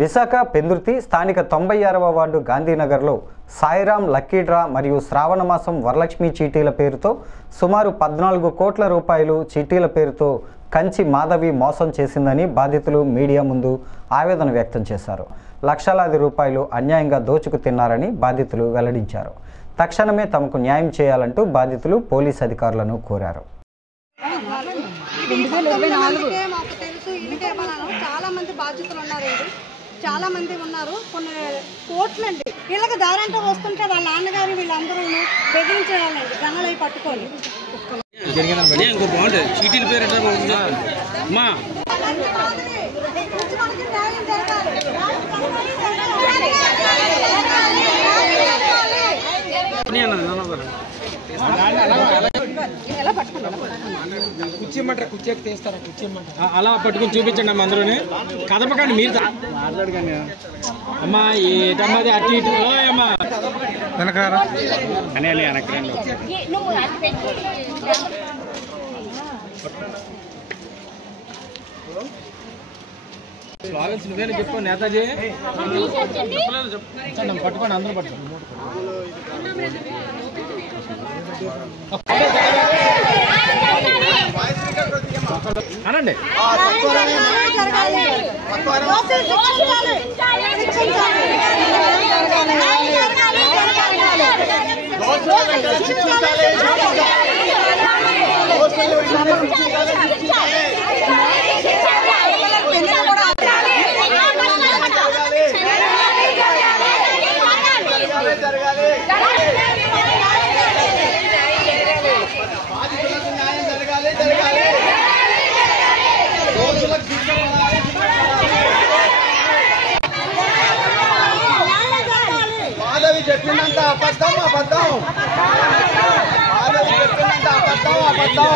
విశాఖ పెందుర్తి స్థానిక 96వ ward గాంధీనగర్లో Sairam lucky draw మరియు శ్రావణ మాసం వరలక్ష్మి చీటీల పేరుతో సుమారు 14 కోట్ల రూపాయలు చీటీల పేరుతో కంచి మాధవి మోసం చేసిందని బాధితులు మీడియా ముందు ఆవేదన వ్యక్తం చేశారు. లక్షలాది రూపాయలు అన్యాయంగా దోచుకు తిన్నారని బాధితులు వెల్లడించారు. తక్షణమే తమకు న్యాయం చేయాలంటూ బాధితులు పోలీస్ అధికారులను కోరారు. చాలా మంది ఉన్నారు. కొన్ని కోట్లండి వీళ్ళకి దారంతా వస్తుంటే వాళ్ళ నాన్నగారు వీళ్ళందరూ బెదిరించాలండి గంగలై పట్టుకొని. అలా పట్టుకుని చూపించండి అమ్మ. అందరూనే కదపకండి, మీరు అమ్మా ఏటమ్మది అటు ఇటు అమ్మా వెనకారా స్లోగన్స్ నువ్వేనా చెప్పు నేతాజీ. పట్టుకోండి, అందరూ పట్టుకోండి. అనండి మాధవి చెప్పినంత అబద్ధం అబద్ధం. మాధవి చెప్పినంత అబద్ధం అబద్ధం.